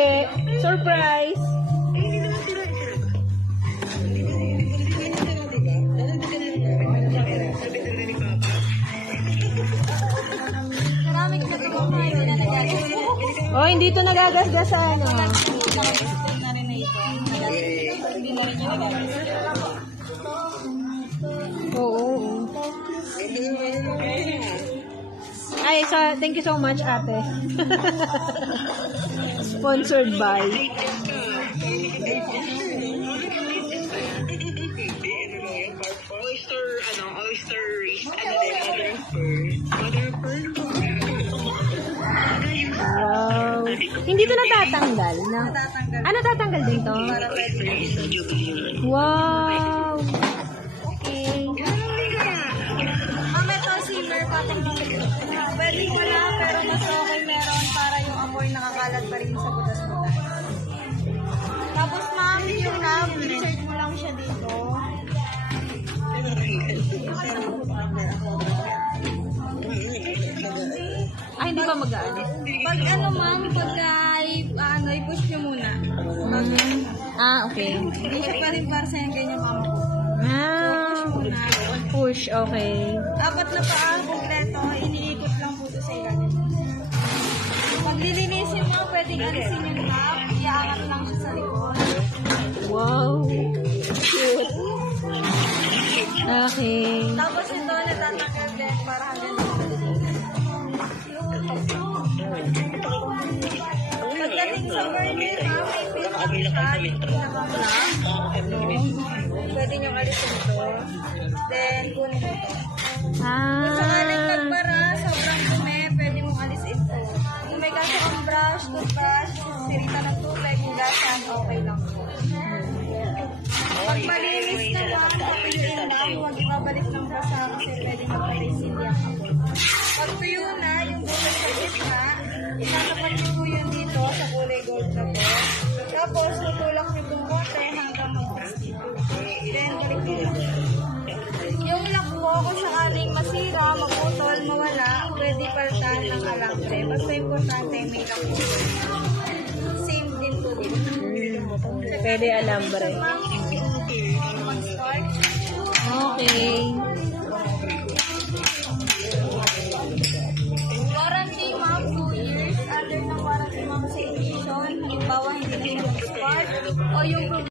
Hindi. Surprise. Oh, hindi ito nagagasgas sa ano. Oo. Ay, thank you so much, ate. Sponsored by. Wow. Hindi to natatanggal, no? Ano tatanggal dito? Wow. Okay. Ito simmer pattern. Pwede ko lang, pero mas okay meron para yung amoy nakakalat pa rin sa butas-butas. Tapos ma'am, yung love, insert mo lang siya dito. Ay, hindi ba mag-ano? Pag ano ma'am, i-push nyo muna. Okay. Hindi siya pa rin para sa yung ganyan ma'am. Push, okay. Apat na paa, kompleto, iniikot lang po ito sa ilalim. Pag lilinisin mo, pwedeng alisin yung top, iaangat lang siya sa likod. Wow. Cute. Okay. Tapos ito, natatanggal din para hanggang pagdating sa burner, may pinaka-black. Pwede nyo alisin ito. Then, kunin ito. Kung sakaling nagbara, sobrang dumi, pwede mong alisin ito. Kung may kaso ang brush, toothbrush, sirita ng tubig, hugasan, okay lang po. Pag malinis naman, papiliin mo, huwag ibabalik ng basa kasi pwede magpalisin yung apoy. Pag tuyo na, yung gulay sa gitna, itatapat nyo po yun dito sa kulay gold na po. Tapos, tutulak nyo po konti hanggang mag-press dito. Then, balik nyo lang. Yung lock po, kung sakaling masira, maputol, mawala, pwede palitan ng alambre. Basta importante, may lock po. Same din po dito. Pwede alambre.